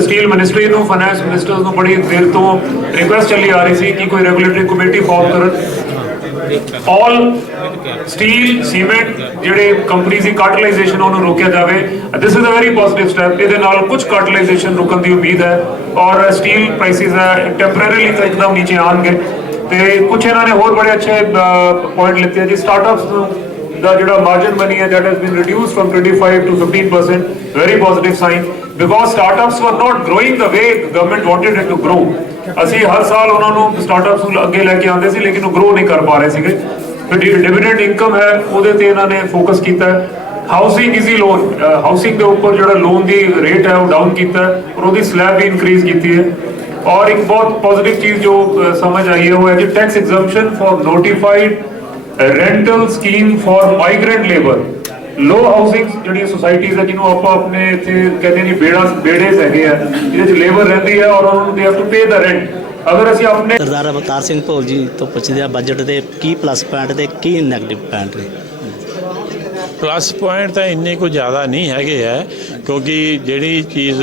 Steel ministry ਨੂੰ finance ministers ਨੂੰ बड़ी देर तो रिक्वेस्ट चली आ रही थी कि कोई रेगुलेटरी कमेटी फॉर्म करन ऑल स्टील सीमेंट ਜਿਹੜੇ ਕੰਪਨੀਜ਼ ਦੀ ਕਾਰਟਲਾਈਜੇਸ਼ਨ ਉਹਨੂੰ ਰੋਕਿਆ ਜਾਵੇ। This is a very positive step. ਇਹਦੇ ਨਾਲ ਕੁਝ ਕਾਰਟਲਾਈਜੇਸ਼ਨ ਰੁਕਣ ਦੀ ਉਮੀਦ ਹੈ ਔਰ ਸਟੀਲ ਪ੍ਰਾਈਸਿਸ ਹੈ ਟੈਂਪਰੇਰੀਲੀ ਤਾਂ ਇੱਕਦਮ ਨੀਚੇ ਆਣਗੇ। ਤੇ ਕੁਝ ਇਹਨਾਂ ਨੇ ਹੋਰ ਬੜੇ ਅੱਛੇ ਪੁਆਇੰਟ ਲਿੱਤੇ ਹੈ ਜੀ। ਸਟਾਰਟਅਪਸ ਦਾ ਜਿਹੜਾ ਮਾਰਜਨ ਮਨੀ ਹੈ that has been reduced from 25 to 15%, very positive sign because startups were not growing the way government wanted it to grow। ਅਸੀਂ ਹਰ ਸਾਲ ਉਹਨਾਂ ਨੂੰ ਸਟਾਰਟਅਪਸ ਨੂੰ ਅੱਗੇ ਲੈ ਕੇ ਆਉਂਦੇ ਸੀ ਲੇਕਿਨ ਉਹ ਗਰੋ ਨਹੀਂ ਕਰ ਪਾ ਰਹੇ ਸੀਗੇ। ਡਿਵੀਡੈਂਡ ਇਨਕਮ ਹੈ ਉਹਦੇ ਤੇ ਇਹਨਾਂ ਨੇ ਫੋਕਸ ਕੀਤਾ ਹੈ। ਹਾਊਸਿੰਗ ਈਜ਼ੀ ਲੋਨ, ਹਾਊਸਿੰਗ ਦੇ ਉੱਪਰ ਜਿਹੜਾ ਲੋਨ ਦੀ ਰੇਟ ਹੈ ਉਹ ਡਾਊਨ ਕੀਤਾ ਔਰ ਉਹਦੀ ਸਲੈਬ ਵੀ ਇਨਕਰੀਜ਼ ਕੀਤੀ ਹੈ। ਔਰ ਇੱਕ ਬਹੁਤ ਪੋਜ਼ਿਟਿਵ ਚੀਜ਼ ਜੋ ਸਮਝ ਆਈ ਹੈ ਉਹ ਹੈ ਕਿ tax exemption for notified rental scheme for migrant labour. Low housing ਜਿਹੜੀ सोसाइटीज है जिन्हों आप अपने इतने कहते नहीं बेड़े हैगे आ जिहदे लेबर रहती है और उन्होंने दे हैव टू पे द रेंट। अगर ਅਸੀਂ ਆਪਣੇ ਸਰਦਾਰ ਅਵਤਾਰ ਸਿੰਘ ਭੋਲ ਜੀ ਤੋਂ ਪੁੱਛਦੇ ਆ ਬਜਟ ਦੇ ਕੀ ਪਲੱਸ ਪੁਆਇੰਟ ਤੇ ਕੀ ਨੈਗੇਟਿਵ ਪੁਆਇੰਟ ਨੇ। ਪਲੱਸ ਪੁਆਇੰਟ ਤਾਂ ਇੰਨੇ ਕੋਈ ਜ਼ਿਆਦਾ ਨਹੀਂ ਹੈਗੇ ਹੈ ਕਿਉਂਕਿ ਜਿਹੜੀ ਚੀਜ਼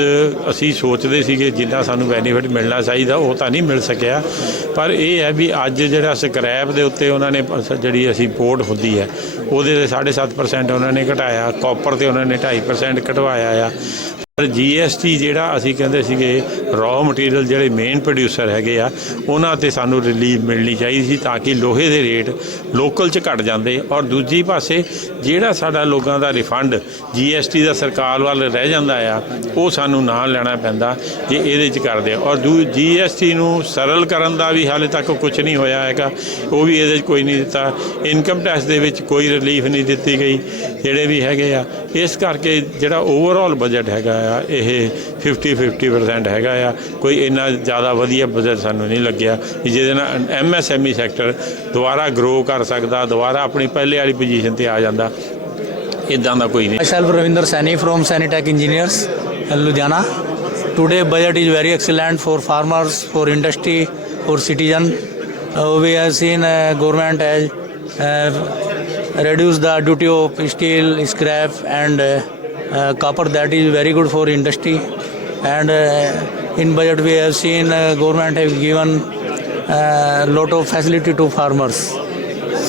ਅਸੀਂ ਸੋਚਦੇ ਸੀਗੇ ਜਿੰਨਾ ਸਾਨੂੰ ਬੈਨੀਫਿਟ ਮਿਲਣਾ ਚਾਹੀਦਾ ਉਹ ਤਾਂ ਨਹੀਂ ਮਿਲ ਸਕਿਆ। ਪਰ ਇਹ ਹੈ ਵੀ ਅੱਜ ਜਿਹੜਾ ਸਕ੍ਰੈਪ ਦੇ ਉੱਤੇ ਉਹਨਾਂ ਨੇ ਜਿਹੜੀ ਅਸੀਂ ਇੰਪੋਰਟ ਹੁੰਦੀ ਹੈ ਉਹਦੇ 'ਤੇ 7.5% ਉਹਨਾਂ ਨੇ ਘਟਾਇਆ, ਕਾਪਰ 'ਤੇ ਉਹਨਾਂ ਨੇ 2.5% ਘਟਵਾਇਆ ਆ। ਪਰ GST ਜਿਹੜਾ ਅਸੀਂ ਕਹਿੰਦੇ ਸੀਗੇ ਰॉ ਮਟੀਰੀਅਲ ਜਿਹੜੇ ਮੇਨ ਪ੍ਰੋਡਿਊਸਰ ਹੈਗੇ ਆ ਉਹਨਾਂ 'ਤੇ ਸਾਨੂੰ ਰਿਲੀਫ ਮਿਲਣੀ ਚਾਹੀਦੀ ਸੀ ਤਾਂ ਕਿ ਲੋਹੇ ਦੇ ਰੇਟ ਲੋਕਲ 'ਚ ਘਟ ਜਾਂਦੇ। ਔਰ ਦੂਜੀ ਪਾਸੇ ਜਿਹੜਾ ਸਾਡਾ ਲੋਕਾਂ ਦਾ ਰਿਫੰਡ GST ਦਾ ਸਰਕਾਰ ਵੱਲ ਰਹਿ ਜਾਂਦਾ ਆ ਉਹ ਸਾਨੂੰ ਨਾਲ ਲੈਣਾ ਪੈਂਦਾ ਜੇ ਇਹਦੇ 'ਚ ਕਰਦੇ ਆ। ਔਰ GST ਨੂੰ ਸਰਲ ਕਰਨ ਦਾ ਵੀ ਹਾਲੇ ਤੱਕ ਕੁਝ ਨਹੀਂ ਹੋਇਆ ਹੈਗਾ, ਉਹ ਵੀ ਇਹਦੇ 'ਚ ਕੋਈ ਨਹੀਂ ਦਿੱਤਾ। ਇਨਕਮ ਟੈਕਸ ਦੇ ਵਿੱਚ ਕੋਈ ਰਿਲੀਫ ਨਹੀਂ ਦਿੱਤੀ ਗਈ ਜਿਹੜੇ ਵੀ ਹੈਗੇ ਆ। ਇਸ ਕਰਕੇ ਜਿਹੜਾ ਓਵਰਆਲ ਬਜਟ ਹੈਗਾ ਇਹ 50% ਹੈਗਾ ਆ। ਕੋਈ ਇੰਨਾ ਜ਼ਿਆਦਾ ਵਧੀਆ ਬਜਟ ਸਾਨੂੰ ਨਹੀਂ ਲੱਗਿਆ ਜਿਹਦੇ ਨਾਲ MSME ਸੈਕਟਰ ਦੁਬਾਰਾ ਗਰੋ ਕਰ ਸਕਦਾ, ਦੁਬਾਰਾ ਆਪਣੀ ਪਹਿਲੇ ਵਾਲੀ ਪੋਜੀਸ਼ਨ 'ਤੇ ਆ ਜਾਂਦਾ। ਇੱਦਾਂ ਦਾ ਕੋਈ ਨਹੀਂ। Myself Ravinder Saini from Sanitech Engineers, Ludhiana. Today budget is very excellent for farmers, for industry, for citizen. We have seen government has reduced the duty of steel, scrap and copper. That is very good for industry. And in budget we have seen government have given lot of facility to farmers.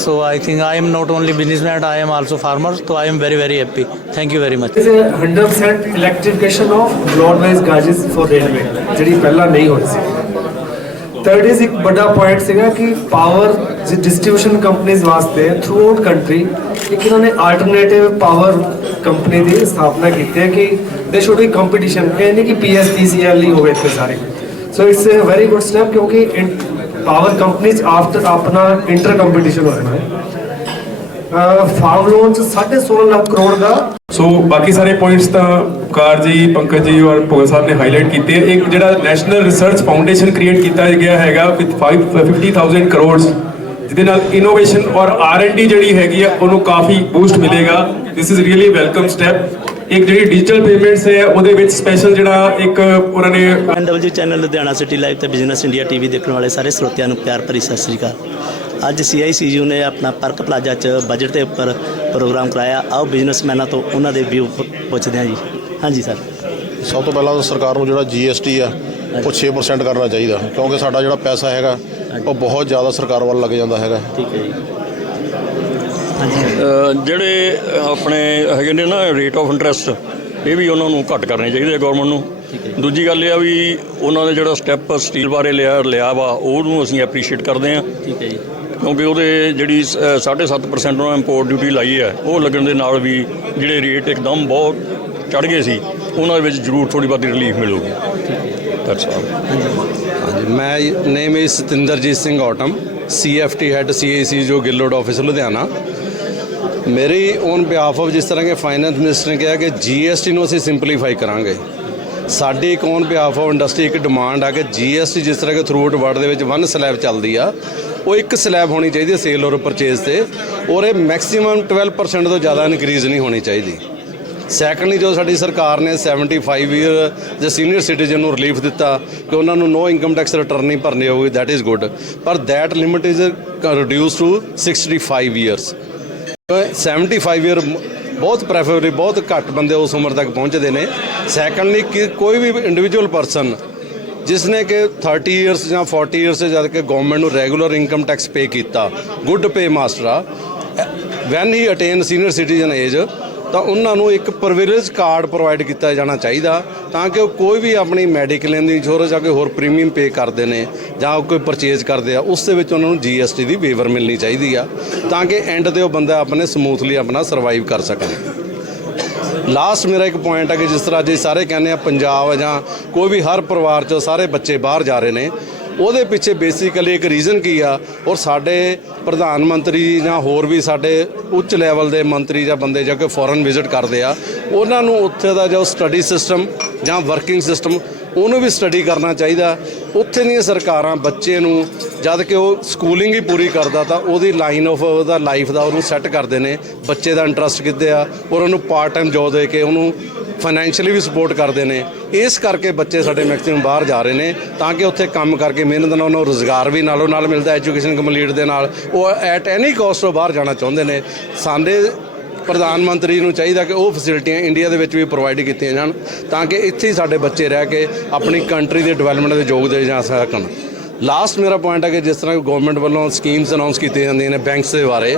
So I think I am not only businessman, I am also farmer. So I am very happy. Thank you very much. There is a 100% electrification of broadwise gauges for railway, ਜਿਹੜੀ ਪਹਿਲਾਂ ਨਹੀਂ ਹੋਈ ਸੀ। Third is ਇੱਕ ਵੱਡਾ point ਸੀਗਾ ਕਿ power distribution companies ਵਾਸਤੇ through out country ਇੱਕ ਇਹਨਾਂ ਨੇ ਆਲਟਰਨੇਟਿਵ ਪਾਵਰ ਕੰਪਨੀ ਦੀ ਸਥਾਪਨਾ ਕੀਤੀ ਹੈ ਕਿ ਦੇ ਸ਼ੁੱਡ ਬੀ ਕੰਪੀਟੀਸ਼ਨ। ਇਹ ਨਹੀਂ ਕਿ PSPCL ਹੀ ਹੋਵੇ ਇੱਥੇ ਸਾਰੇ। So it's a very good step ਕਿਉਂਕਿ ਪਾਵਰ ਕੰਪਨੀਜ਼ ਆਫਟਰ ਆਪਣਾ ਇੰਟਰ ਕੰਪੀਟੀਸ਼ਨ ਹੋ ਰਿਹਾ ਹੈ। ਫਾਰਮ ਲੋਨ 'ਚ 16.5 ਲੱਖ ਕਰੋੜ ਦਾ। ਸੋ ਬਾਕੀ ਸਾਰੇ ਪੁਆਇੰਟਸ ਤਾਂ ਕਾਰ ਜੀ, ਪੰਕਜ ਜੀ ਔਰ ਭੋਗਲ ਸਾਹਿਬ ਨੇ ਹਾਈਲਾਈਟ ਕੀਤੇ। ਇੱਕ ਜਿਹੜਾ ਨੈਸ਼ਨਲ ਰਿਸਰਚ ਫਾਊਂਡੇਸ਼ਨ ਕ੍ਰੀਏਟ ਕੀਤਾ ਗਿਆ ਹੈਗਾ ਵਿਦ 50,000 ਕਰੋੜ ਜਿਹਦੇ ਨਾਲ ਇਨੋਵੇਸ਼ਨ ਔਰ R&D ਜਿਹੜੀ ਹੈਗੀ ਆ ਉਹਨੂੰ ਕਾਫੀ ਬੂਸਟ ਮਿਲੇਗਾ। This is really welcome step. ਇੱਕ ਜਿਹੜੀ ਡਿਜੀਟਲ ਪੇਮੈਂਟਸ ਹੈ ਉਹਦੇ ਵਿੱਚ ਸਪੈਸ਼ਲ ਜਿਹੜਾ ਇੱਕ ਉਹਨਾਂ ਨੇ NW channel Ludhiana city live ਤੇ ਬਿਜ਼ਨਸ ਇੰਡੀਆ TV ਦੇਖਣ ਵਾਲੇ ਸਾਰੇ ਸਰੋਤਿਆਂ ਨੂੰ ਪਿਆਰ ਭਰੀ ਸਤਿ ਸ੍ਰੀ ਅਕਾਲ। ਅੱਜ CICU ਨੇ ਆਪਣਾ ਪਰਕ ਪਲਾਜ਼ਾ 'ਚ ਬਜਟ ਦੇ ਉੱਪਰ ਪ੍ਰੋਗਰਾਮ ਕਰਾਇਆ। ਆਓ ਬਿਜ਼ਨਸਮੈਨਾਂ ਤੋਂ ਉਹਨਾਂ ਦੇ ਵਿਊ ਪੁੱਛਦੇ ਹਾਂ ਜੀ। ਹਾਂਜੀ ਸਰ। ਸਭ ਤੋਂ ਪਹਿਲਾਂ ਤਾਂ ਸਰਕਾਰ ਨੂੰ ਜਿਹੜਾ GST ਆ ਉਹ 6% ਕਰਨਾ ਚਾਹੀਦਾ ਕਿਉਂਕਿ ਸਾਡਾ ਜਿਹੜਾ ਪੈਸਾ ਹੈਗਾ ਉਹ ਬਹੁਤ ਜ਼ਿਆਦਾ ਸਰਕਾਰ ਵੱਲ ਲੱਗ ਜਾਂਦਾ ਹੈਗਾ। ਠੀਕ ਹੈ ਜੀ। ਜਿਹੜੇ ਆਪਣੇ ਹੈਗੇ ਨੇ ਨਾ ਰੇਟ ਆਫ ਇੰਟਰਸਟ ਇਹ ਵੀ ਉਹਨਾਂ ਨੂੰ ਘੱਟ ਕਰਨੇ ਚਾਹੀਦੇ ਗੌਰਮੈਂਟ ਨੂੰ। ਦੂਜੀ ਗੱਲ ਇਹ ਆ ਵੀ ਉਹਨਾਂ ਨੇ ਜਿਹੜਾ ਸਟੈਪ ਸਟੀਲ ਬਾਰੇ ਲਿਆ ਵਾ ਉਹਨੂੰ ਅਸੀਂ ਐਪਰੀਸ਼ੀਏਟ ਕਰਦੇ ਹਾਂ। ਠੀਕ ਹੈ ਜੀ। ਕਿਉਂਕਿ ਉਹਦੇ ਜਿਹੜੀ 7.5% ਉਹਨਾਂ ਇੰਪੋਰਟ ਡਿਊਟੀ ਲਾਈ ਹੈ ਉਹ ਲੱਗਣ ਦੇ ਨਾਲ ਵੀ ਜਿਹੜੇ ਰੇਟ ਇੱਕਦਮ ਬਹੁਤ ਚੜ੍ਹ ਗਏ ਸੀ ਉਹਨਾਂ ਦੇ ਵਿੱਚ ਜ਼ਰੂਰ ਥੋੜ੍ਹੀ ਬਹੁਤੀ ਰਿਲੀਫ ਮਿਲੂਗੀ। ਹਾਂਜੀ, ਮੈਂ name is Satinderjit Singh Autam, CFT head CIC ਜੋ ਗਿੱਲ ਰੋਡ ਆਫਿਸ ਲੁਧਿਆਣਾ। ਮੇਰੀ ਔਨ ਬਿਹਾਫ ਆਫ ਜਿਸ ਤਰ੍ਹਾਂ ਕਿ ਫਾਈਨੈਂਸ ਮਿਨਿਸਟਰ ਨੇ ਕਿਹਾ ਕਿ GST ਨੂੰ ਅਸੀਂ ਸਿੰਪਲੀਫਾਈ ਕਰਾਂਗੇ। ਸਾਡੀ ਇੱਕ ਔਨ ਬਿਹਾਫ ਆਫ ਇੰਡਸਟਰੀ ਇੱਕ ਡਿਮਾਂਡ ਆ ਕਿ GST ਜਿਸ ਤਰ੍ਹਾਂ ਕਿ ਥਰੂ ਆਊਟ ਵਰਲਡ ਦੇ ਵਿੱਚ 1 ਸਲੈਬ ਚੱਲਦੀ ਆ ਉਹ ਇੱਕ ਸਲੈਬ ਹੋਣੀ ਚਾਹੀਦੀ ਹੈ ਸੇਲ ਔਰ ਪਰਚੇਜ਼ 'ਤੇ ਔਰ ਇਹ ਮੈਕਸੀਮਮ 12% ਤੋਂ ਜ਼ਿਆਦਾ ਇਨਕਰੀਜ਼ ਨਹੀਂ ਹੋਣੀ ਚਾਹੀਦੀ। ਸੈਕੰਡਲੀ ਜੋ ਸਾਡੀ ਸਰਕਾਰ ਨੇ 75 ਈਅਰ ਦੇ ਸੀਨੀਅਰ ਸਿਟੀਜ਼ਨ ਨੂੰ ਰਿਲੀਫ ਦਿੱਤਾ ਕਿ ਉਹਨਾਂ ਨੂੰ ਨੋ ਇਨਕਮ ਟੈਕਸ ਰਿਟਰਨ ਨਹੀਂ ਭਰਨੀ ਹੋਊਗੀ, ਦੈਟ ਇਜ਼ ਗੁੱਡ। ਪਰ that limit is reduce to 65 years. 75 year ਬਹੁਤ ਪ੍ਰੈਫਰੇਬਲੀ ਬਹੁਤ ਘੱਟ ਬੰਦੇ ਉਸ ਉਮਰ ਤੱਕ ਪਹੁੰਚਦੇ ਨੇ। ਸੈਕੰਡਲੀ ਕਿ ਕੋਈ ਵੀ ਇੰਡੀਵਿਜੂਅਲ ਪਰਸਨ ਜਿਸਨੇ ਕਿ 30 ਇਅਰਸ ਜਾਂ 40 ਇਅਰਸ ਜਦ ਕਿ ਗਵਰਨਮੈਂਟ ਨੂੰ ਰੈਗੂਲਰ ਇਨਕਮ ਟੈਕਸ ਪੇ ਕੀਤਾ, ਗੁੱਡ ਪੇ ਮਾਸਟਰ ਆ, ਵੈਨ ਹੀ ਅਟੇਨ ਸੀਨੀਅਰ ਸਿਟੀਜ਼ਨ ਏਜ, ਤਾਂ ਉਹਨਾਂ ਨੂੰ ਇੱਕ ਪ੍ਰਿਵਿਲੇਜ ਕਾਰਡ ਪ੍ਰੋਵਾਈਡ ਕੀਤਾ ਜਾਣਾ ਚਾਹੀਦਾ ਤਾਂ ਕਿ ਉਹ ਕੋਈ ਵੀ ਆਪਣੀ ਮੈਡੀਕਲ ਇੰਸ਼ੋਰੈਂਸ ਜਾਂ ਕੋਈ ਹੋਰ ਪ੍ਰੀਮੀਅਮ ਪੇ ਕਰਦੇ ਨੇ ਜਾਂ ਕੋਈ ਪਰਚੇਜ਼ ਕਰਦੇ ਆ, ਉਸ ਦੇ ਵਿੱਚ ਉਹਨਾਂ ਨੂੰ GST ਦੀ ਵੇਵਰ ਮਿਲਣੀ ਚਾਹੀਦੀ ਆ ਤਾਂ ਕਿ ਐਂਡ ਤੇ ਉਹ ਬੰਦਾ ਆਪਣੇ ਸਮੂਥਲੀ ਆਪਣਾ ਸਰਵਾਈਵ ਕਰ ਸਕਣ। ਲਾਸਟ ਮੇਰਾ ਇੱਕ ਪੁਆਇੰਟ ਹੈ ਕਿ ਜਿਸ ਤਰ੍ਹਾਂ ਅੱਜ ਸਾਰੇ ਕਹਿੰਦੇ ਆ ਪੰਜਾਬ ਜਾਂ ਕੋਈ ਵੀ ਹਰ ਪਰਿਵਾਰ 'ਚੋਂ ਸਾਰੇ ਬੱਚੇ ਬਾਹਰ ਜਾ ਰਹੇ ਨੇ, ਉਹਦੇ ਪਿੱਛੇ ਬੇਸਿਕਲੀ ਇੱਕ ਰੀਜ਼ਨ ਕੀ ਆ, ਔਰ ਸਾਡੇ ਪ੍ਰਧਾਨ ਮੰਤਰੀ ਜਾਂ ਹੋਰ ਵੀ ਸਾਡੇ ਉੱਚ ਲੈਵਲ ਦੇ ਮੰਤਰੀ ਜਾਂ ਬੰਦੇ ਜਾਂ ਕੋਈ ਫੋਰਨ ਵਿਜ਼ਿਟ ਕਰਦੇ ਆ, ਉਹਨਾਂ ਨੂੰ ਉੱਥੇ ਦਾ ਜੋ ਸਟੱਡੀ ਸਿਸਟਮ ਜਾਂ ਵਰਕਿੰਗ ਸਿਸਟਮ ਉਹਨੂੰ ਵੀ ਸਟੱਡੀ ਕਰਨਾ ਚਾਹੀਦਾ। ਉੱਥੇ ਦੀਆਂ ਸਰਕਾਰਾਂ ਬੱਚੇ ਨੂੰ ਜਦ ਕਿ ਉਹ ਸਕੂਲਿੰਗ ਹੀ ਪੂਰੀ ਕਰਦਾ ਤਾਂ ਉਹਦੀ ਲਾਈਨ ਆਫ ਉਹਦਾ ਲਾਈਫ ਦਾ ਉਹਨੂੰ ਸੈੱਟ ਕਰਦੇ ਨੇ, ਬੱਚੇ ਦਾ ਇੰਟਰਸਟ ਕਿੱਥੇ ਆ, ਔਰ ਉਹਨੂੰ ਪਾਰਟ ਟਾਈਮ ਜੋਬ ਦੇ ਕੇ ਉਹਨੂੰ ਫਾਈਨੈਂਸ਼ੀਅਲੀ ਵੀ ਸਪੋਰਟ ਕਰਦੇ ਨੇ। ਇਸ ਕਰਕੇ ਬੱਚੇ ਸਾਡੇ ਮੈਕਸਿਮਮ ਬਾਹਰ ਜਾ ਰਹੇ ਨੇ ਤਾਂ ਕਿ ਉੱਥੇ ਕੰਮ ਕਰਕੇ ਮਿਹਨਤ ਨਾਲ ਉਹਨਾਂ ਨੂੰ ਰੁਜ਼ਗਾਰ ਵੀ ਨਾਲੋਂ ਨਾਲ ਮਿਲਦਾ, ਐਜੂਕੇਸ਼ਨ ਕੰਪਲੀਟ ਦੇ ਨਾਲ ਉਹ ਐਟ ਐਨੀ ਕੋਸਟ ਉਹ ਬਾਹਰ ਜਾਣਾ ਚਾਹੁੰਦੇ ਨੇ। ਸਾਡੇ ਪ੍ਰਧਾਨ ਮੰਤਰੀ ਨੂੰ ਚਾਹੀਦਾ ਕਿ ਉਹ ਫੈਸਿਲਿਟੀਆਂ ਇੰਡੀਆ ਦੇ ਵਿੱਚ ਵੀ ਪ੍ਰੋਵਾਈਡ ਕੀਤੀਆਂ ਜਾਣ ਤਾਂ ਕਿ ਇੱਥੇ ਹੀ ਸਾਡੇ ਬੱਚੇ ਰਹਿ ਕੇ ਆਪਣੀ ਕੰਟਰੀ ਦੇ ਡਿਵੈਲਪਮੈਂਟ ਦੇ ਯੋਗ ਦੇ ਜਾ ਸਕਣ। ਲਾਸਟ ਮੇਰਾ ਪੁਆਇੰਟ ਹੈ ਕਿ ਜਿਸ ਤਰ੍ਹਾਂ ਗਵਰਨਮੈਂਟ ਵੱਲੋਂ ਸਕੀਮਸ ਅਨਾਉਂਸ ਕੀਤੀਆਂ ਜਾਂਦੀਆਂ ਨੇ ਬੈਂਕਸ ਦੇ ਬਾਰੇ,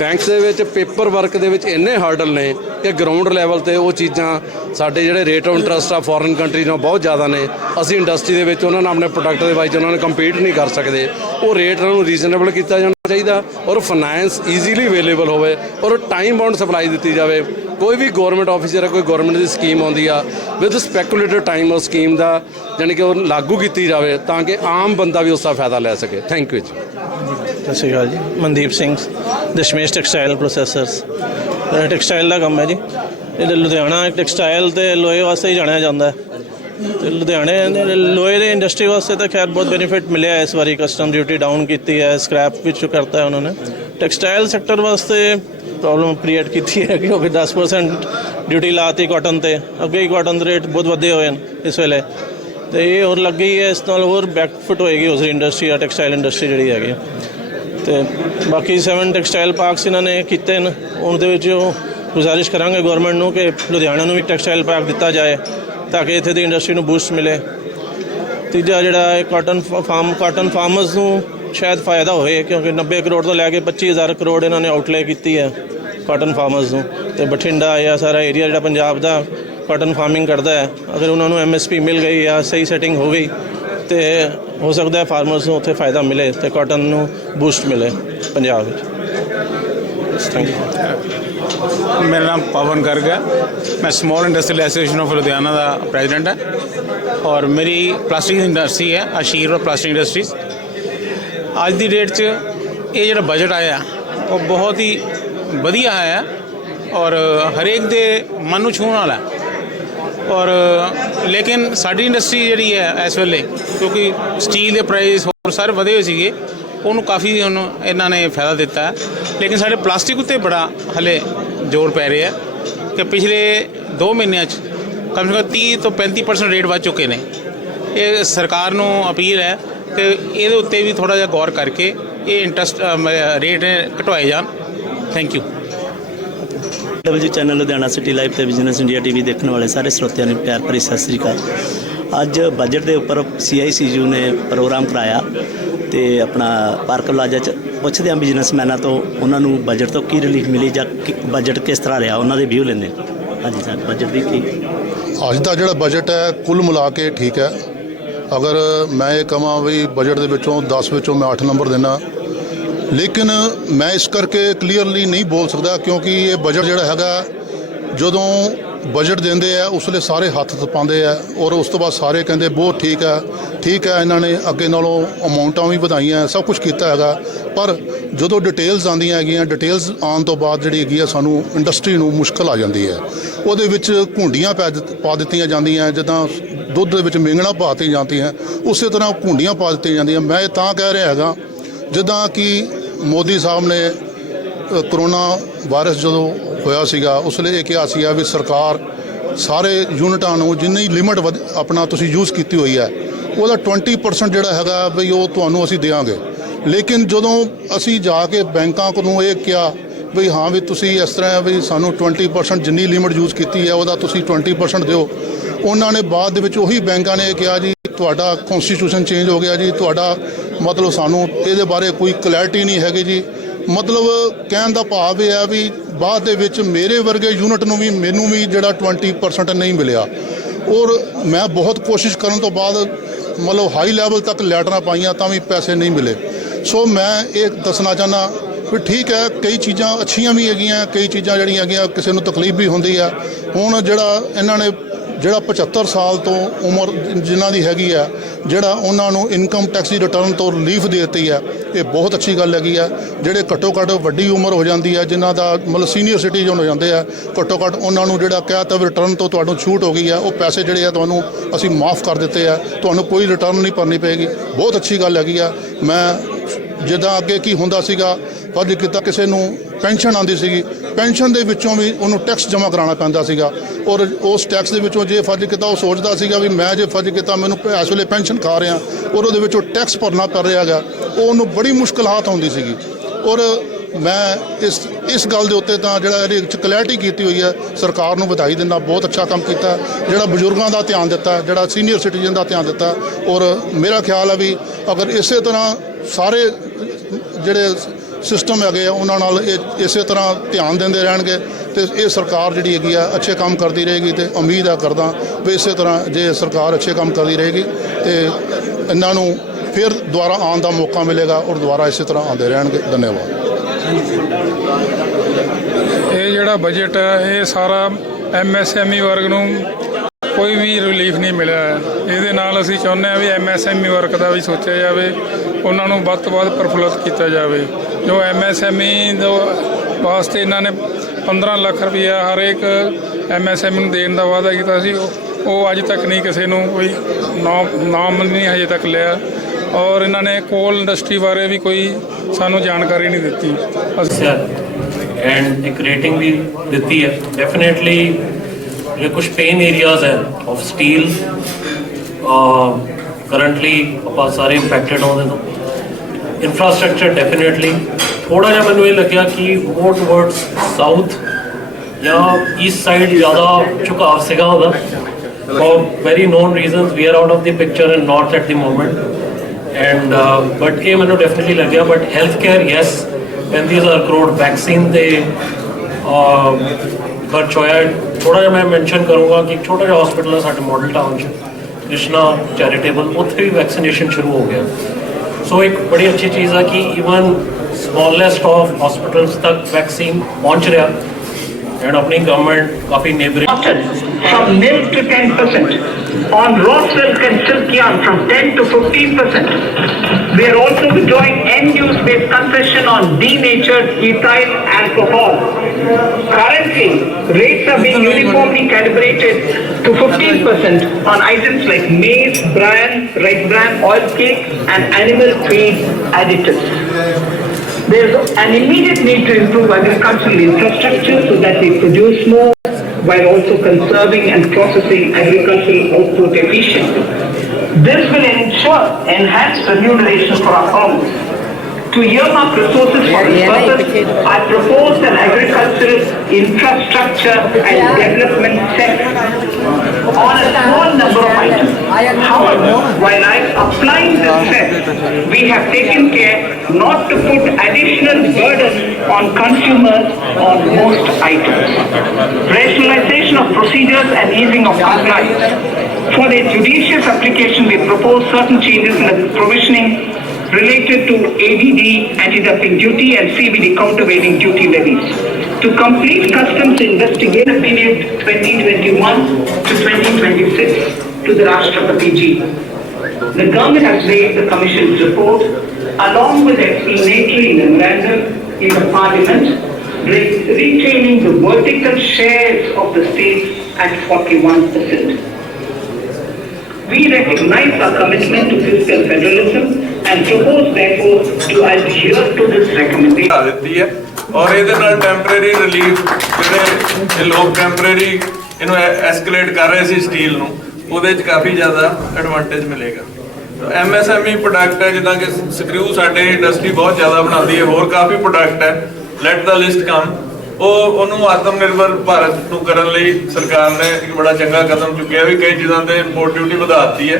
ਬੈਂਕਸ ਦੇ ਵਿੱਚ ਪੇਪਰ ਵਰਕ ਦੇ ਵਿੱਚ ਇੰਨੇ ਹਰਡਲ ਨੇ ਕਿ ਗਰਾਊਂਡ ਲੈਵਲ ਤੇ ਉਹ ਚੀਜ਼ਾਂ ਸਾਡੇ ਜਿਹੜੇ ਰੇਟ ਆਫ ਇੰਟਰਸਟ ਆ ਫੋਰਨ ਕੰਟਰੀ ਨਾਲ ਬਹੁਤ ਜ਼ਿਆਦਾ ਨੇ। ਅਸੀਂ ਇੰਡਸਟਰੀ ਦੇ ਵਿੱਚ ਉਹਨਾਂ ਨਾਲ ਆਪਣੇ ਪ੍ਰੋਡਕਟ ਦੇ ਵਾਈਜ਼ ਉਹਨਾਂ ਨਾਲ ਕੰਪੀਟ ਨਹੀਂ ਕਰ ਸਕਦੇ। ਉਹ ਰੇਟ ਨੂੰ ਰੀਜ਼ਨੇਬਲ ਕੀਤਾ ਜਾਣਾ ਚਾਹੀਦਾ ਔਰ ਫਾਈਨੈਂਸ ਈਜ਼ੀਲੀ ਅਵੇਲੇਬਲ ਹੋਵੇ ਔਰ ਟਾਈਮ ਬਾਉਂਡ ਸਪਲਾਈ ਦਿੱਤੀ ਜਾਵੇ। ਕੋਈ ਵੀ ਗਵਰਨਮੈਂਟ ਆਫਿਸਰ ਹੈ, ਕੋਈ ਗਵਰਨਮੈਂਟ ਦੀ ਸਕੀਮ ਆਉਂਦੀ ਆ ਵਿਦ ਸਪੈਕੂਲੇਟਿਵ ਟਾਈਮ ਉਹ ਸਕੀਮ ਦਾ ਯਾਨੀ ਕਿ ਉਹ ਲਾਗੂ ਕੀਤੀ ਜਾਵੇ ਤਾਂ ਕਿ ਆਮ ਬੰਦਾ ਵੀ ਉਸ ਦਾ ਫਾਇਦਾ ਲੈ ਸਕੇ। ਥੈਂਕ ਯੂ ਜੀ। ਸਤਿ ਸ਼੍ਰੀ ਅਕਾਲ ਜੀ। ਮਨਦੀਪ ਸਿੰਘ, ਦਸ਼ਮੇਸ਼ ਟੈਕਸਟਾਈਲ ਪ੍ਰੋਸੈਸਰਸ। ਟੈਕਸਟਾਈਲ ਦਾ ਕੰਮ ਹੈ ਜੀ। ਇਹ ਲੁਧਿਆਣਾ ਟੈਕਸਟਾਈਲ ਤੇ ਲੋਹੇ ਵਾਸਤੇ ਹੀ ਜਾਣਿਆ ਜਾਂਦਾ ਹੈ ਤੇ ਲੁਧਿਆਣੇ ਲੋਹੇ ਦੇ ਇੰਡਸਟਰੀ ਵਾਸਤੇ ਤਾਂ ਖੈਰ ਬਹੁਤ ਬੈਨੀਫਿਟ ਮਿਲਿਆ ਇਸ ਵਾਰੀ। ਕਸਟਮ ਡਿਊਟੀ ਡਾਊਨ ਕੀਤੀ ਹੈ, ਸਕ੍ਰੈਪ ਵਿੱਚ ਕਰਤਾ ਹੈ ਉਹਨਾਂ ਨੇ। ਟੈਕਸਟਾਈਲ ਸੈਕਟਰ ਵਾਸਤੇ ਪ੍ਰੋਬਲਮ ਕ੍ਰੀਏਟ ਕੀਤੀ ਹੈ ਕਿਉਂਕਿ 10% ਡਿਊਟੀ ਲਾਤੀ ਕਾਟਨ ਤੇ। ਅੱਗੇ ਹੀ ਕਾਟਨ ਦੇ ਰੇਟ ਬਹੁਤ ਵਧੇ ਹੋਏ ਹਨ ਇਸ ਵੇਲੇ ਤੇ ਇਹ ਹੋਰ ਲੱਗ ਗਈ ਹੈ, ਇਸ ਨਾਲ ਹੋਰ ਬੈਕਫੁੱਟ ਹੋਏਗੀ ਉਸ ਇੰਡਸਟਰੀ ਆ ਟੈਕਸਟਾਈਲ ਇੰਡਸਟਰੀ ਜਿਹੜੀ ਹੈਗੀ। ਤੇ ਬਾਕੀ 7 ਟੈਕਸਟਾਈਲ ਪਾਰਕਸ ਇਹਨਾਂ ਨੇ ਕੀਤੇ ਨੇ, ਉਹਦੇ ਵਿੱਚ ਉਹ ਗੁਜ਼ਾਰਿਸ਼ ਕਰਾਂਗੇ ਗਵਰਨਮੈਂਟ ਨੂੰ ਕਿ ਲੁਧਿਆਣਾ ਨੂੰ ਵੀ ਟੈਕਸਟਾਈਲ ਪਾਰਕ ਦਿੱਤਾ ਜਾਏ ਤਾਂ ਕਿ ਇੱਥੇ ਦੀ ਇੰਡਸਟਰੀ ਨੂੰ ਬੂਸਟ ਮਿਲੇ। ਤੀਜਾ ਜਿਹੜਾ ਹੈ ਕਾਟਨ ਫਾਰਮਰਸ ਨੂੰ ਸ਼ਾਇਦ ਫਾਇਦਾ ਹੋਏ ਕਿਉਂਕਿ 90 ਕਰੋੜ ਤੋਂ ਲੈ ਕੇ 25,000 ਕਰੋੜ ਇਹਨਾਂ ਨੇ ਆਊਟਲੇ ਕੀਤੀ ਹੈ ਕਾਟਨ ਫਾਰਮਰਸ ਨੂੰ। ਤੇ ਬਠਿੰਡਾ ਜਾਂ ਸਾਰਾ ਏਰੀਆ ਜਿਹੜਾ ਪੰਜਾਬ ਦਾ ਕਾਟਨ ਫਾਰਮਿੰਗ ਕਰਦਾ ਹੈ, ਅਗਰ ਉਹਨਾਂ ਨੂੰ MSP ਮਿਲ ਗਈ ਜਾਂ ਸਹੀ ਸੈਟਿੰਗ ਹੋ ਗਈ ਤੇ ਹੋ ਸਕਦਾ ਹੈ ਫਾਰਮਰਸ ਨੂੰ ਉੱਥੇ ਫਾਇਦਾ ਮਿਲੇ ਤੇ ਕਾਟਨ ਨੂੰ ਬੂਸਟ ਮਿਲੇ ਪੰਜਾਬ ਵਿੱਚ। Thank you. ਮੇਰਾ ਨਾਮ ਪਵਨ ਗਰਗ ਹੈ। ਮੈਂ small industrial association of Ludhiana ਦਾ ਪ੍ਰੈਜ਼ੀਡੈਂਟ ਹੈ ਔਰ ਮੇਰੀ ਪਲਾਸਟਿਕ ਇੰਡਸਟਰੀ ਹੈ ਆਸ਼ੀਰਵਾਦ ਪਲਾਸਟਿਕ ਇੰਡਸਟਰੀਜ਼। ਅੱਜ ਦੀ ਡੇਟ 'ਚ ਇਹ ਜਿਹੜਾ ਬਜਟ ਆਇਆ ਉਹ ਬਹੁਤ ਹੀ ਵਧੀਆ ਆਇਆ ਔਰ ਹਰੇਕ ਦੇ ਮਨ ਨੂੰ ਛੂਹਣ ਵਾਲਾ ਔਰ ਲੇਕਿਨ ਸਾਡੀ ਇੰਡਸਟਰੀ ਜਿਹੜੀ ਹੈ ਇਸ ਵੇਲੇ ਕਿਉਂਕਿ ਸਟੀਲ ਦੇ ਪ੍ਰਾਈਸ ਹੋਰ ਸਾਰੇ ਵਧੇ ਹੋਏ ਸੀਗੇ, ਉਹਨੂੰ ਕਾਫੀ ਹੁਣ ਇਹਨਾਂ ਨੇ ਫਾਇਦਾ ਦਿੱਤਾ ਹੈ। ਲੇਕਿਨ ਸਾਡੇ ਪਲਾਸਟਿਕ ਉੱਤੇ ਬੜਾ ਹਲੇ ਜ਼ੋਰ ਪੈ ਰਿਹਾ ਕਿ ਪਿਛਲੇ 2 ਮਹੀਨਿਆਂ 'ਚ ਕਮ ਸੇ ਕਮ 30 ਤੋਂ 35% ਰੇਟ ਵੱਧ ਚੁੱਕੇ ਨੇ। ਇਹ ਸਰਕਾਰ ਨੂੰ ਅਪੀਲ ਹੈ ਕਿ ਇਹਦੇ ਉੱਤੇ ਵੀ ਥੋੜ੍ਹਾ ਜਿਹਾ ਗੌਰ ਕਰਕੇ ਇਹ ਰੇਟ ਘਟਵਾਏ ਜਾਣ। Thank you. ਜੀ ਚੈਨਲ ਲੁਧਿਆਣਾ ਸਿਟੀ ਲਾਈਵ ਤੇ ਬਿਜ਼ਨਸ ਇੰਡੀਆ TV ਦੇਖਣ ਵਾਲੇ ਸਾਰੇ ਸਰੋਤਿਆਂ ਨੂੰ ਪਿਆਰ ਭਰੀ ਸਤਿ ਸ੍ਰੀ ਅਕਾਲ। ਅੱਜ ਬਜਟ ਦੇ ਉੱਪਰ CICU ਨੇ ਪ੍ਰੋਗਰਾਮ ਕਰਾਇਆ ਤੇ ਆਪਣਾ ਪਾਰਕ ਪਲਾਜ਼ਾ 'ਚ ਪੁੱਛਦੇ ਹਾਂ ਬਿਜ਼ਨਸਮੈਨਾਂ ਤੋਂ ਉਹਨਾਂ ਨੂੰ ਬਜਟ ਤੋਂ ਕੀ ਰਿਲੀਫ ਮਿਲੀ ਜਾਂ ਬਜਟ ਕਿਸ ਤਰ੍ਹਾਂ ਰਿਹਾ, ਉਹਨਾਂ ਦੇ ਵਿਊ ਲੈਂਦੇ। ਹਾਂਜੀ ਸਰ, ਬਜਟ ਦੀ ਕੀ ਅੱਜ ਦਾ ਜਿਹੜਾ ਬਜਟ ਹੈ ਕੁੱਲ ਮਿਲਾ ਕੇ ਠੀਕ ਹੈ। ਅਗਰ ਮੈਂ ਇਹ ਕਹਾਂ ਵੀ ਬਜਟ ਦੇ ਵਿੱਚੋਂ 10 ਵਿੱਚੋਂ ਮੈਂ 8 ਨੰਬਰ ਦੇਣਾ, ਲੇਕਿਨ ਮੈਂ ਇਸ ਕਰਕੇ ਕਲੀਅਰਲੀ ਨਹੀਂ ਬੋਲ ਸਕਦਾ ਕਿਉਂਕਿ ਇਹ ਬਜਟ ਜਿਹੜਾ ਹੈਗਾ ਜਦੋਂ ਬਜਟ ਦਿੰਦੇ ਆ ਉਸ ਵੇਲੇ ਸਾਰੇ ਹੱਥ ਥਪਾਉਂਦੇ ਆ ਔਰ ਉਸ ਤੋਂ ਬਾਅਦ ਸਾਰੇ ਕਹਿੰਦੇ ਬਹੁਤ ਠੀਕ ਹੈ ਇਹਨਾਂ ਨੇ ਅੱਗੇ ਨਾਲੋਂ ਅਮਾਊਂਟਾਂ ਵੀ ਵਧਾਈਆਂ, ਸਭ ਕੁਝ ਕੀਤਾ ਹੈਗਾ। ਪਰ ਜਦੋਂ ਡਿਟੇਲਸ ਆਉਂਦੀਆਂ ਹੈਗੀਆਂ, ਡਿਟੇਲਸ ਆਉਣ ਤੋਂ ਬਾਅਦ ਜਿਹੜੀ ਹੈਗੀ ਆ ਸਾਨੂੰ ਇੰਡਸਟਰੀ ਨੂੰ ਮੁਸ਼ਕਲ ਆ ਜਾਂਦੀ ਹੈ। ਉਹਦੇ ਵਿੱਚ ਘੁੰਡੀਆਂ ਪਾ ਦਿੱਤੀਆਂ ਜਾਂਦੀਆਂ, ਜਿੱਦਾਂ ਦੁੱਧ ਦੇ ਵਿੱਚ ਮੇਂਗਣਾ ਪਾ ਦਿੱਤੀਆਂ ਜਾਂਦੀਆਂ, ਉਸੇ ਤਰ੍ਹਾਂ ਘੁੰਡੀਆਂ ਪਾ ਦਿੱਤੀਆਂ ਜਾਂਦੀਆਂ। ਮੈਂ ਇਹ ਤਾਂ ਕਹਿ ਰਿਹਾ ਹੈਗਾ ਜਿੱਦਾਂ ਕਿ ਮੋਦੀ ਸਾਹਿਬ ਨੇ ਕਰੋਨਾ ਵਾਇਰਸ ਜਦੋਂ ਹੋਇਆ ਸੀਗਾ ਉਸ ਵੇਲੇ ਇਹ ਕਿਹਾ ਸੀਗਾ ਵੀ ਸਰਕਾਰ ਸਾਰੇ ਯੂਨਿਟਾਂ ਨੂੰ ਜਿੰਨੀ ਲਿਮਟ ਆਪਣਾ ਤੁਸੀਂ ਯੂਜ਼ ਕੀਤੀ ਹੋਈ ਹੈ ਉਹਦਾ 20% ਜਿਹੜਾ ਹੈਗਾ ਵੀ ਉਹ ਤੁਹਾਨੂੰ ਅਸੀਂ ਦੇਵਾਂਗੇ। ਲੇਕਿਨ ਜਦੋਂ ਅਸੀਂ ਜਾ ਕੇ ਬੈਂਕਾਂ ਨੂੰ ਇਹ ਕਿਹਾ ਵੀ ਹਾਂ ਵੀ ਤੁਸੀਂ ਇਸ ਤਰ੍ਹਾਂ ਵੀ ਸਾਨੂੰ 20% ਜਿੰਨੀ ਲਿਮਿਟ ਯੂਜ਼ ਕੀਤੀ ਹੈ ਉਹਦਾ ਤੁਸੀਂ 20% ਦਿਓ। ਉਹਨਾਂ ਨੇ ਬਾਅਦ ਦੇ ਵਿੱਚ ਉਹੀ ਬੈਂਕਾਂ ਨੇ ਕਿਹਾ ਜੀ ਤੁਹਾਡਾ ਕਨਸਟੀਟਿਊਸ਼ਨ ਚੇਂਜ ਹੋ ਗਿਆ ਜੀ, ਤੁਹਾਡਾ ਮਤਲਬ ਸਾਨੂੰ ਇਹਦੇ ਬਾਰੇ ਕੋਈ ਕਲੈਰਿਟੀ ਨਹੀਂ ਹੈਗੀ ਜੀ। ਮਤਲਬ ਕਹਿਣ ਦਾ ਭਾਵ ਇਹ ਹੈ ਵੀ ਬਾਅਦ ਦੇ ਵਿੱਚ ਮੇਰੇ ਵਰਗੇ ਯੂਨਿਟ ਨੂੰ ਵੀ ਮੈਨੂੰ ਵੀ ਜਿਹੜਾ 20% ਨਹੀਂ ਮਿਲਿਆ। ਔਰ ਮੈਂ ਬਹੁਤ ਕੋਸ਼ਿਸ਼ ਕਰਨ ਤੋਂ ਬਾਅਦ ਮਤਲਬ ਹਾਈ ਲੈਵਲ ਤੱਕ ਲੈਟਰਾਂ ਪਾਈਆਂ ਤਾਂ ਵੀ ਪੈਸੇ ਨਹੀਂ ਮਿਲੇ। ਸੋ ਮੈਂ ਇਹ ਦੱਸਣਾ ਚਾਹੁੰਦਾ ਵੀ ਠੀਕ ਹੈ, ਕਈ ਚੀਜ਼ਾਂ ਅੱਛੀਆਂ ਵੀ ਹੈਗੀਆਂ, ਕਈ ਚੀਜ਼ਾਂ ਜਿਹੜੀਆਂ ਹੈਗੀਆਂ ਕਿਸੇ ਨੂੰ ਤਕਲੀਫ ਵੀ ਹੁੰਦੀ ਆ। ਹੁਣ ਜਿਹੜਾ ਇਹਨਾਂ ਨੇ ਜਿਹੜਾ 75 ਸਾਲ ਤੋਂ ਉਮਰ ਜਿਨ੍ਹਾਂ ਦੀ ਹੈਗੀ ਆ, ਜਿਹੜਾ ਉਹਨਾਂ ਨੂੰ ਇਨਕਮ ਟੈਕਸ ਦੀ ਰਿਟਰਨ ਤੋਂ ਰਿਲੀਫ ਦੇ ਦਿੱਤੀ ਹੈ, ਇਹ ਬਹੁਤ ਅੱਛੀ ਗੱਲ ਹੈਗੀ ਆ। ਜਿਹੜੇ ਘੱਟੋ ਘੱਟ ਵੱਡੀ ਉਮਰ ਹੋ ਜਾਂਦੀ ਹੈ, ਜਿਨ੍ਹਾਂ ਦਾ ਮਤਲਬ ਸੀਨੀਅਰ ਸਿਟੀਜ਼ਨ ਹੋ ਜਾਂਦੇ ਆ, ਘੱਟੋ ਘੱਟ ਉਹਨਾਂ ਨੂੰ ਜਿਹੜਾ ਕਹਿ ਤਾ ਰਿਟਰਨ ਤੋਂ ਤੁਹਾਨੂੰ ਛੂਟ ਹੋ ਗਈ ਆ, ਉਹ ਪੈਸੇ ਜਿਹੜੇ ਆ ਤੁਹਾਨੂੰ ਅਸੀਂ ਮਾਫ ਕਰ ਦਿੱਤੇ ਆ, ਤੁਹਾਨੂੰ ਕੋਈ ਰਿਟਰਨ ਨਹੀਂ ਭਰਨੀ ਪਏਗੀ। ਬਹੁਤ ਅੱਛੀ ਗੱਲ ਹੈਗੀ ਆ। ਮੈਂ ਜਿੱਦਾਂ ਅੱਗੇ ਕੀ ਹੁੰਦਾ ਸੀਗਾ, ਫਰਜ਼ ਕੀਤਾ ਕਿਸੇ ਨੂੰ ਪੈਨਸ਼ਨ ਆਉਂਦੀ ਸੀਗੀ, ਪੈਨਸ਼ਨ ਦੇ ਵਿੱਚੋਂ ਵੀ ਉਹਨੂੰ ਟੈਕਸ ਜਮ੍ਹਾਂ ਕਰਾਉਣਾ ਪੈਂਦਾ ਸੀਗਾ। ਔਰ ਉਸ ਟੈਕਸ ਦੇ ਵਿੱਚੋਂ ਜੇ ਫਰਜ਼ ਕੀਤਾ ਉਹ ਸੋਚਦਾ ਸੀਗਾ ਵੀ ਮੈਂ ਜੇ ਫਰਜ਼ ਕੀਤਾ ਮੈਨੂੰ ਇਸ ਵੇਲੇ ਪੈਨਸ਼ਨ ਖਾ ਰਿਹਾ ਔਰ ਉਹਦੇ ਵਿੱਚੋਂ ਟੈਕਸ ਭਰਨਾ ਪੈ ਰਿਹਾ ਹੈਗਾ, ਉਹ ਉਹਨੂੰ ਬੜੀ ਮੁਸ਼ਕਲਾਤ ਆਉਂਦੀ ਸੀਗੀ। ਔਰ ਮੈਂ ਇਸ ਗੱਲ ਦੇ ਉੱਤੇ ਤਾਂ ਜਿਹੜਾ ਇਹਦੇ ਵਿੱਚ ਕਲੈਰਿਟੀ ਕੀਤੀ ਹੋਈ ਹੈ, ਸਰਕਾਰ ਨੂੰ ਵਧਾਈ ਦਿੰਦਾ, ਬਹੁਤ ਅੱਛਾ ਕੰਮ ਕੀਤਾ। ਜਿਹੜਾ ਬਜ਼ੁਰਗਾਂ ਦਾ ਧਿਆਨ ਦਿੱਤਾ, ਜਿਹੜਾ ਸੀਨੀਅਰ ਸਿਟੀਜ਼ਨ ਦਾ ਧਿਆਨ ਦਿੱਤਾ। ਔਰ ਮੇਰਾ ਖਿਆਲ ਹੈ ਵੀ ਅਗਰ ਇਸੇ ਤਰ੍ਹਾਂ ਸਾਰੇ ਜਿਹੜੇ ਸਿਸਟਮ ਹੈਗੇ ਆ ਉਹਨਾਂ ਨਾਲ ਇਹ ਇਸੇ ਤਰ੍ਹਾਂ ਧਿਆਨ ਦਿੰਦੇ ਰਹਿਣਗੇ ਤੇ ਇਹ ਸਰਕਾਰ ਜਿਹੜੀ ਹੈਗੀ ਆ ਅੱਛੇ ਕੰਮ ਕਰਦੀ ਰਹੇਗੀ। ਤੇ ਉਮੀਦ ਆ ਕਰਦਾ ਵੀ ਇਸੇ ਤਰ੍ਹਾਂ ਜੇ ਸਰਕਾਰ ਅੱਛੇ ਕੰਮ ਕਰਦੀ ਰਹੇਗੀ ਤੇ ਇਹਨਾਂ ਨੂੰ ਫਿਰ ਦੁਬਾਰਾ ਆਉਣ ਦਾ ਮੌਕਾ ਮਿਲੇਗਾ ਔਰ ਦੁਬਾਰਾ ਇਸੇ ਤਰ੍ਹਾਂ ਆਉਂਦੇ ਰਹਿਣਗੇ। ਧੰਨਵਾਦ। ਇਹ ਜਿਹੜਾ ਬਜਟ ਹੈ ਇਹ ਸਾਰਾ MSME ਵਰਗ ਨੂੰ ਕੋਈ ਵੀ ਰਿਲੀਫ ਨਹੀਂ ਮਿਲਿਆ ਹੈ। ਇਹਦੇ ਨਾਲ ਅਸੀਂ ਚਾਹੁੰਦੇ ਹਾਂ ਵੀ MSME ਵਰਗ ਦਾ ਵੀ ਸੋਚਿਆ ਜਾਵੇ, ਉਹਨਾਂ ਨੂੰ ਵੱਧ ਤੋਂ ਵੱਧ ਪ੍ਰਫੁੱਲਤ ਕੀਤਾ ਜਾਵੇ। ਜੋ MSME ਵਾਸਤੇ ਇਹਨਾਂ ਨੇ 15 ਲੱਖ ਰੁਪਈਆ ਹਰ ਇੱਕ MSME ਨੂੰ ਦੇਣ ਦਾ ਵਾਅਦਾ ਕੀਤਾ ਸੀ, ਉਹ ਅੱਜ ਤੱਕ ਨਹੀਂ ਕਿਸੇ ਨੂੰ ਕੋਈ ਨਾਮ ਨਹੀਂ ਹਜੇ ਤੱਕ ਲਿਆ। ਔਰ ਇਹਨਾਂ ਨੇ ਕੋਲ ਇੰਡਸਟਰੀ ਬਾਰੇ ਵੀ ਕੋਈ ਸਾਨੂੰ ਜਾਣਕਾਰੀ ਨਹੀਂ ਦਿੱਤੀ। ਅਸੀਂ ਐਂਡ ਇੱਕ ਰੇਟਿੰਗ ਵੀ ਦਿੱਤੀ ਹੈ। ਡੈਫੀਨੇਟਲੀ ਜਿਹੜੇ ਕੁਝ ਪੇਨ ਏਰੀਆਜ਼ ਹੈ ਆਫ ਸਟੀਲ ਕਰੰਟਲੀ ਆਪਾਂ ਸਾਰੇ ਇੰਪੈਕਟਡ ਹਾਂ ਉਹਦੇ ਤੋਂ। ਇਨਫਰਾਸਟ੍ਰਕਚਰ ਡੈਫੀਨੇਟਲੀ ਥੋੜ੍ਹਾ ਜਿਹਾ ਮੈਨੂੰ ਇਹ ਲੱਗਿਆ ਕਿ ਮੋਰ ਟੁਵਰਡਸ ਸਾਊਥ ਜਾਂ ਈਸਟ ਸਾਈਡ ਜ਼ਿਆਦਾ ਝੁਕਾਅ ਸੀਗਾ ਉਹਦਾ। For very known reasons we are out of the picture in north at the moment and but ਇਹ ਮੈਨੂੰ ਡੈਫੀਨੇਟਲੀ ਲੱਗਿਆ। But health care yes 35,000 crore vaccine ਤੇ ਖਰਚ ਹੋਇਆ। ਥੋੜ੍ਹਾ ਜਿਹਾ ਮੈਂ ਮੈਂਸ਼ਨ ਕਰੂੰਗਾ ਕਿ ਛੋਟਾ ਜਿਹਾ ਹਸਪੀਟਲ ਹੈ ਸਾਡੇ ਮਾਡਲ ਟਾਊਨ 'ਚ, ਕ੍ਰਿਸ਼ਨਾ ਚੈਰੀਟੇਬਲ, ਉੱਥੇ ਵੀ ਵੈਕਸੀਨੇਸ਼ਨ ਸ਼ੁਰੂ ਹੋ ਗਿਆ। ਸੋ ਇੱਕ ਬੜੀ ਅੱਛੀ ਚੀਜ਼ ਹੈ ਕਿ ਈਵਨ ਸਮॉलेस्ट ਆਫ ਹਸਪੀਟਲਸ ਤੱਕ ਵੈਕਸੀਨ ਪਹੁੰਚ ਰਿਹਾ ਐਂਡ ਆਪਣੀ government coffee neighbouring from nil to 10%, on Roswell and Silkian from 10 to 15%. We are also withdrawing end-use based concession on denatured ethyl alcohol. Currently, rates are being uniformly calibrated to 15% on items like maize, bran, red bran, oil cake, and animal feed additives. There is an immediate need to improve agricultural infrastructure so that we produce more while also conserving and processing agricultural output efficiently. This will ensure enhanced remuneration for our farmers. To earmark resources for this purpose, I propose an agricultural infrastructure and development set on a small number of items. However, while I'm applying this set, we have taken care not to put additional burden on consumers on most items. Rationalization of procedures and easing of compliance. For the judicious application, we propose certain changes in the provisioning related to ADD, anti-dumping duty, and CVD countervailing duty levies. To complete customs investigative period 2021 to 2026 to the Rashtrapati Ji. The government has made the Commission's report along with explanatory memorandum in the Parliament, retaining the vertical shares of the states at 41%. We recognize our commitment to fiscal federalism and propose therefore to adhere to this recommendation. ਦਿੱਤੀ ਹੈ ਔਰ ਇਹਦੇ ਨਾਲ temporary relief ਜਿਹੜੇ ਲੋਕ temporary ਇਹਨੂੰ escalate ਕਰ ਰਹੇ ਸੀ ਸਟੀਲ ਨੂੰ, ਉਹਦੇ 'ਚ ਕਾਫੀ ਜ਼ਿਆਦਾ ਐਡਵਾਂਟੇਜ ਮਿਲੇਗਾ। MSME ਪ੍ਰੋਡਕਟ ਹੈ, ਜਿੱਦਾਂ ਕਿ ਸਕਰੂ ਸਾਡੇ ਇੰਡਸਟਰੀ ਬਹੁਤ ਜ਼ਿਆਦਾ ਬਣਾਉਂਦੀ ਹੈ, ਹੋਰ ਕਾਫੀ ਪ੍ਰੋਡਕਟ ਹੈ, ਲੈਟ ਦਾ ਲਿਸਟ ਕਮ, ਉਹਨੂੰ ਆਤਮ ਨਿਰਭਰ ਭਾਰਤ ਨੂੰ ਕਰਨ ਲਈ ਸਰਕਾਰ ਨੇ ਇੱਕ ਬੜਾ ਚੰਗਾ ਕਦਮ ਚੁੱਕਿਆ ਵੀ ਕਈ ਚੀਜ਼ਾਂ ਤੇ ਇੰਪੋਰਟ ਡਿਊਟੀ ਵਧਾ ਦਿੱਤੀ ਹੈ।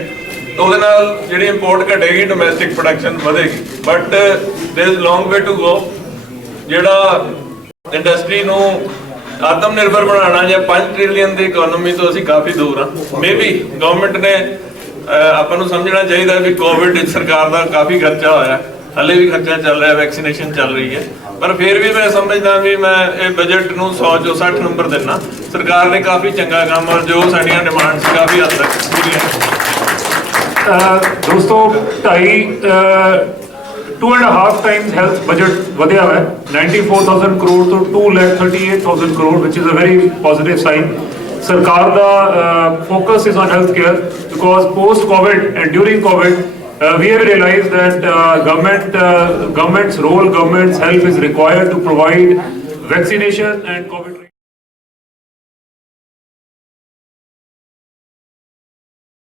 ਉਹਦੇ ਨਾਲ ਜਿਹੜੀ ਇੰਪੋਰਟ ਘਟੇਗੀ, ਡੋਮੈਸਟਿਕ ਪ੍ਰੋਡਕਸ਼ਨ ਵਧੇਗੀ, but there is long way to go. ਜਿਹੜਾ ਇੰਡਸਟਰੀ ਨੂੰ ਆਤਮ ਨਿਰਭਰ ਬਣਾਉਣਾ ਜਾਂ 5 ਟ੍ਰਿਲੀਅਨ ਦੀ ਇਕਨੋਮੀ ਤੋਂ ਅਸੀਂ ਕਾਫੀ ਦੂਰ ਹਾਂ। ਮੇਬੀ ਗਵਰਨਮੈਂਟ ਨੇ ਆਪਾਂ ਨੂੰ ਸਮਝਣਾ ਚਾਹੀਦਾ ਵੀ ਕੋਵਿਡ ਵਿੱਚ ਸਰਕਾਰ ਦਾ ਕਾਫੀ ਖਰਚਾ ਹੋਇਆ, ਹਲੇ ਵੀ ਖਰਚਾ ਚੱਲ ਰਿਹਾ, ਵੈਕਸੀਨੇਸ਼ਨ ਚੱਲ ਰਹੀ ਹੈ, ਪਰ ਫਿਰ ਵੀ ਮੈਂ ਸਮਝਦਾ ਵੀ ਮੈਂ ਇਹ ਬਜਟ ਨੂੰ 100 ਚੋਂ 60 ਨੰਬਰ ਦਿੰਦਾ। ਸਰਕਾਰ ਨੇ ਕਾਫੀ ਚੰਗਾ ਕੰਮ ਔਰ ਜੋ ਸਾਡੀਆਂ ਡਿਮਾਂਡ ਸੀ ਕਾਫੀ ਹੱਦ ਤੱਕ ਪੂਰੀਆਂ। ਦੋਸਤੋ 2.5 times health budget ਵਧਿਆ ਹੈ 94,000 ਕਰੋੜ ਤੋਂ 2,38,000 crore, which is a very positive sign. ਸਰਕਾਰ ਦਾ focus is on health care because post COVID and during COVID we have realized that government's role, government's help is required to provide vaccination and COVID